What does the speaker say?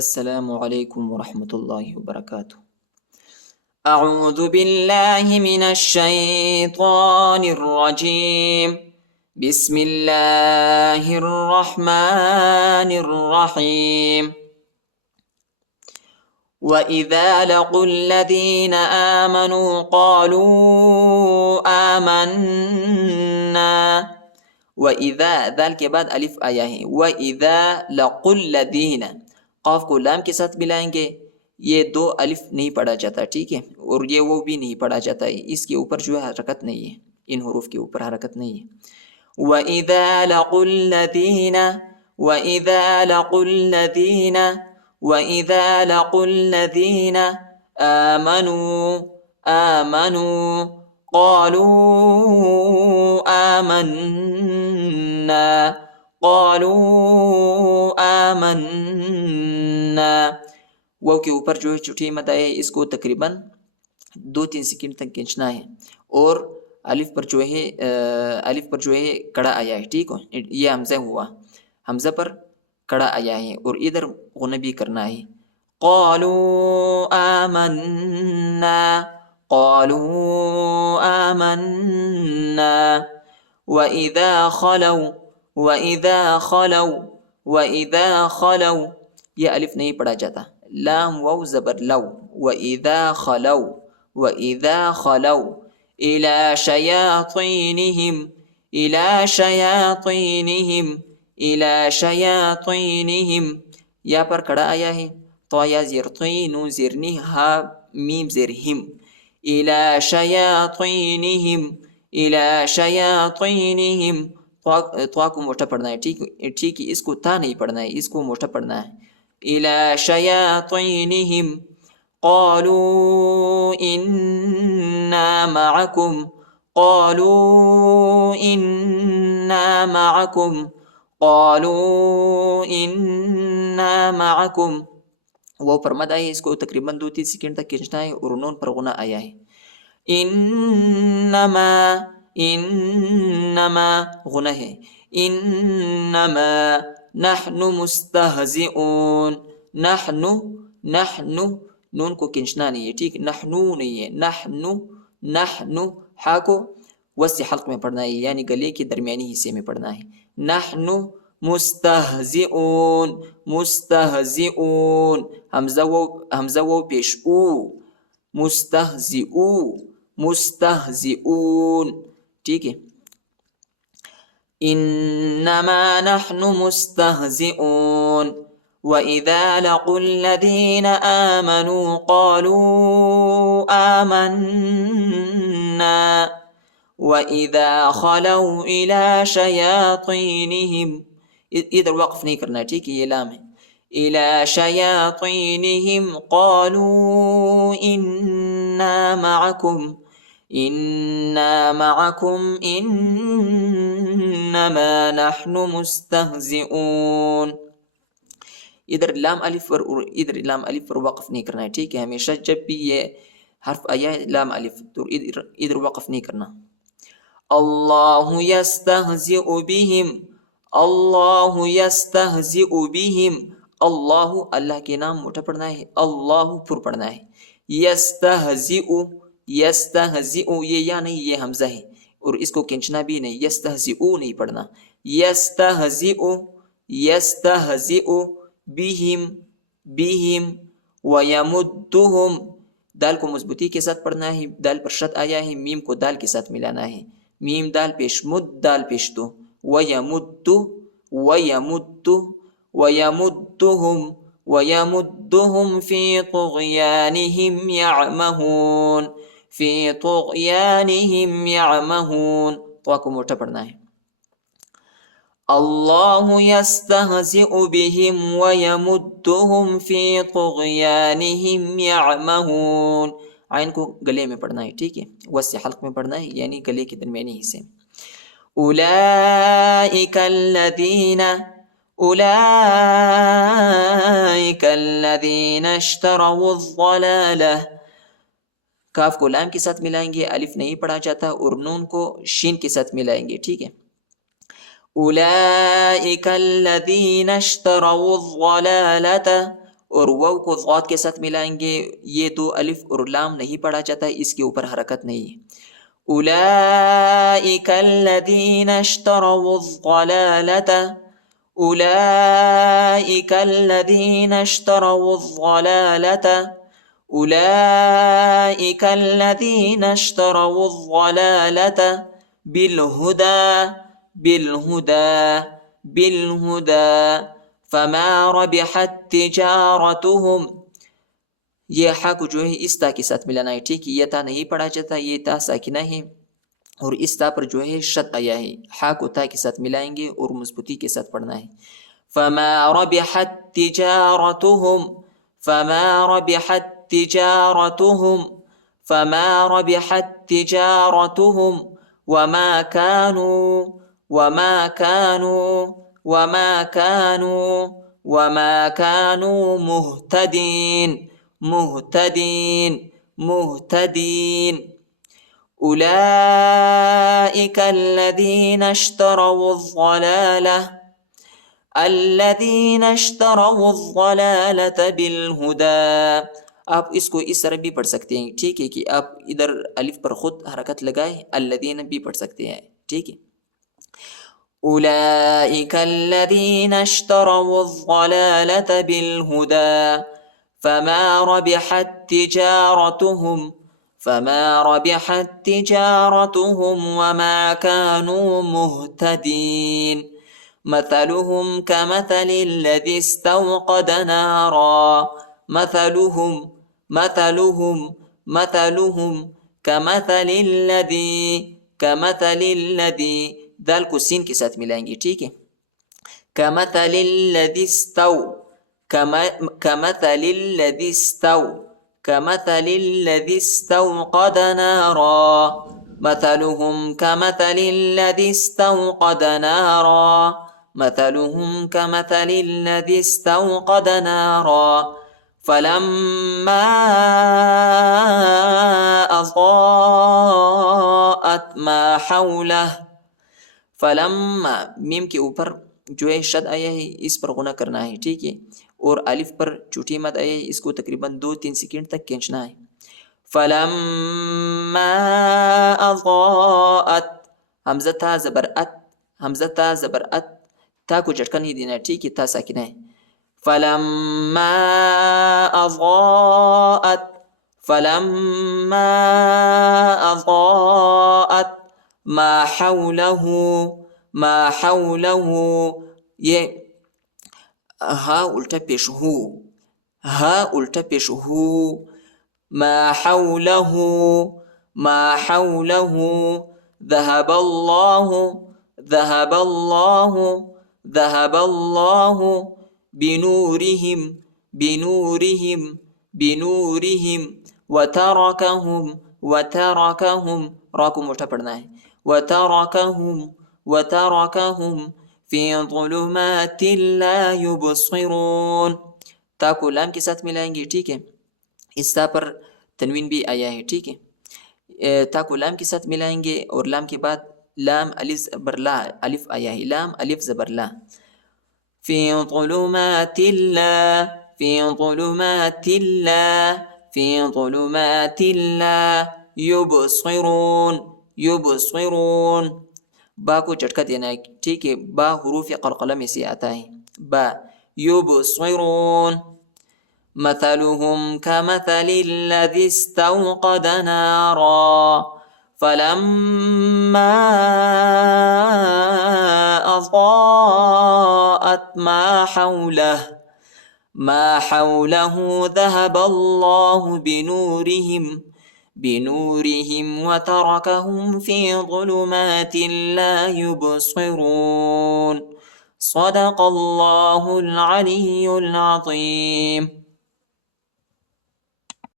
السلام علیکم ورحمۃ اللہ وبرکاتہ۔ اعوذ باللہ من الشیطان الرجیم، بسم اللہ الرحمن الرحیم۔ وَإِذَا لَقُوا الَّذِينَ آمَنُوا قَالُوا آمَنَّا۔ وَإِذَا دال کے بعد الف آیا ہے، وَإِذَا لَقُوا الَّذِينَ، قاف کو لام کے ساتھ ملائیں گے، یہ دو الف نہیں پڑھا جاتا، ٹھیک ہے، اور یہ وہ بھی نہیں پڑھا جاتا ہے، اس کے اوپر جو ہے حرکت نہیں ہے، ان حروف کے اوپر حرکت نہیں ہے۔ وَإِذَا لَقُوا الَّذِينَ، وَإِذَا لَقُوا الَّذِينَ، وَإِذَا لَقُوا الَّذِينَ آمَنُوا، آمَنُوا قَالُوا آمَنَّا، قَالُوا آمَنَّا۔ وہ کے اوپر جو ہے چھٹی مد ہے، اس کو تقریباً 2-3 سیکنڈ تک کھینچنا ہے، اور الف پر جو ہے کڑا آیا ہے، ٹھیک ہو، یہ حمزہ ہوا، حمزہ پر کڑا آیا ہے، اور ادھر غنہ بھی کرنا ہے۔ قالوا آمنا، قالوا آمنا۔ وَإِذَا خَلَوْا، وَإِذَا خَلَوْا، وَإِذَا خَلَوْا، یہ الف نہیں پڑھا جاتا، لام واو زبر لو۔ وَإِذَا خَلَوْا، وَإِذَا خَلَوْا إِلَى شَيَاطِينِهِمْ، إِلَى شَيَاطِينِهِمْ، إِلَى شَيَاطِينِهِمْ، یا پر کڑا آیا ہے، تو یا زیر طین زیر نی ہا میم زیر ہم، إِلَى شَيَاطِينِهِمْ، إِلَى شَيَاطِينِهِمْ، تو کو موٹا پڑھنا ہے، ٹھیک ہے، اس کو تا نہیں پڑھنا ہے، اس کو موٹا پڑھنا ہے۔ إِلَى شَيَاطِينِهِمْ قَالُوا إِنَّا مَعَكُمْ، قَالُوا إِنَّا مَعَكُمْ، قَالُوا إِنَّا مَعَكُمْ۔ وہ پر مد آئے، اس کو تقریباً 2-3 سیکنڈ تک کھینچنا ہے، اور نون پر غنہ آیا ہے۔ انما، انما غنہ ہے، انما نحن مستہزئون، نحن، نحن نون کو کھینچنا نہیں ہے، ٹھیک، نحنو نہیں ہے، نحن، نحن ہا کو وسط حلق میں پڑھنا ہے، یعنی گلے کے درمیانی حصے میں پڑھنا ہے۔ نحن مستہزئون، مستہزئون، حمزہ وہ پیش او، مستہزئو، مستہزئون، ٹھیک ہے۔ انما نحن مستہزئون۔ وَإِذَا لَقُوا الَّذِينَ آمَنُوا قَالُوا آمَنَّا، وَإِذَا خَلَوْا إِلَى شَيَاطِينِهِمْ، ادھر وقف نہیں کرنا، ٹھیک ہے، یہ لام ہے۔ إِلَى شَيَاطِينِهِمْ قَالُوا إِنَّا مَعَكُمْ، إِنَّا مَعَكُمْ إِنَّمَا نَحْنُ مُسْتَهْزِئُونَ۔ ادھر لام الف پر اور ادھر لام الف پر وقف نہیں کرنا ہے، ٹھیک ہے، ہمیشہ جب بھی یہ حرف آیا ہے لام الف تو ادھر وقف نہیں کرنا۔ اللہ یستہزئ بہم، اللہ یستہزئ بہم، اللہ، اللہ کے نام موٹا پڑھنا ہے، اللہ پر پڑھنا ہے۔ یستہزئ، یستہزئ، یہ یا نہیں، یہ حمزہ ہے، اور اس کو کھینچنا بھی نہیں، یستہزئ نہیں پڑھنا، یستہزئ، یستہزئ بہم، بہم، وَيَمُدُّهُمْ، دال کو مضبوطی کے ساتھ پڑھنا ہے، دال پر شد آیا ہے، میم کو دال کے ساتھ ملانا ہے، میم دال پیش مد دال پیش تو، وَيَمُدُّ، وَيَمُدُّ، وَيَمُدُّهُمْ، وَيَمُدُّهُمْ فِي طُغْيَانِهِمْ يَعْمَهُونَ، فِي طُغْيَانِهِمْ يَعْمَهُونَ، تو کو موٹا پڑھنا ہے۔ اللہ یستہزئ بہم ویمدہم فی طغیانہم یعمہون، عین کو گلے میں پڑھنا ہے، ٹھیک ہے، وسط حلق میں پڑھنا ہے، یعنی گلے کے درمیانی حصے میں۔ اولئک الذین، اولئک الذین اشتروا الضلالہ، کاف کو لام کے ساتھ ملائیں گے، الف نہیں پڑھا جاتا، اور نون کو شین کے ساتھ ملائیں گے، ٹھیک ہے۔ اولئک الذین اشتروا الضلالۃ، اور واو کو ضاد کے ساتھ ملائیں گے. یہ دو الف اور لام نہیں پڑھا جاتا ہے، اس کے اوپر حرکت نہیں ہے. اولئک الذین اشتروا الضلالة اولئک الذین اشتروا الضلالة اولئک الذین اشتروا الضلالة بالہدى فما ربحت تجارتهم. یہ حا کو جو ہے اس تا کے ساتھ ملانا ہے. ٹھیک ہے، یہ تا نہیں پڑھا جاتا، یہ تا ساکنہ ہے اور اس تا پر جو ہے شد آیا ہے. حا کو تا کے ساتھ ملائیں گے اور مضبوطی کے ساتھ پڑھنا ہے. فما ربحت تجارتهم فما ربحت تجارتهم فما ربحت تجارتهم وما كانوا مهتدين. أولئك الذين اشتروا الضلالة بالهدى. آپ اس کو اس طرح بھی پڑھ سکتے ہیں. ٹھیک ہے کہ آپ ادھر الف پر خود حرکت لگائے الذین بھی پڑھ سکتے ہیں. ٹھیک ہے. أولئك الذين اشتروا الضلالة بالهدى فما ربحت تجارتهم وما كانوا مهتدين. مثلهم كمثل الذي استوقد نارا مثلهم كمثل الذي دال کو سین کے ساتھ ملائیں گے. ٹھیک ہے. كمثل الذي استوقد نارا مثلهم كمثل الذي استوقد نارا فلما أضاءت ما حوله. فلما میم کے اوپر جو ہے شد آیا ہے، اس پر غنہ کرنا ہے. ٹھیک ہے. اور الف پر چھوٹی مد آیا ہے، اس کو تقریباً 2-3 سیکنڈ تک کھینچنا ہے. فلما اضاءت حمزہ تھا زبر ات تا کو جھٹکا نہیں دینا ہے. ٹھیک ہے، تا ساکنہ ہے. فلما اضاءت ما حوله یہ ہا الٹا پیش ہو ما حوله ذهب الله بنورهم وتركهم را کو موٹا پڑھنا ہے. وتركهم في ظلمات لا يبصرون. تا کو لام کے ساتھ ملائیں گے. ٹھیک ہے. اس تا پر تنوین بھی آیا ہے. ٹھیک ہے. تا کو لام کے ساتھ ملائیں گے اور لام کے بعد لام الف زبر لا الف آیا ہے. لام الف زبر لا. في ظلمات لا يبصرون. با کو جھٹکا دینا ہے. ٹھیک ہے. با حروف قلقلہ میں سے آتا ہے. با يبصرون. مثلهم كمثل الذي استوقد نارا فلما أضاءت ما حوله ذهب الله بنورهم وتركهم في ظلمات لا يبصرون. صدق الله العلي العظيم.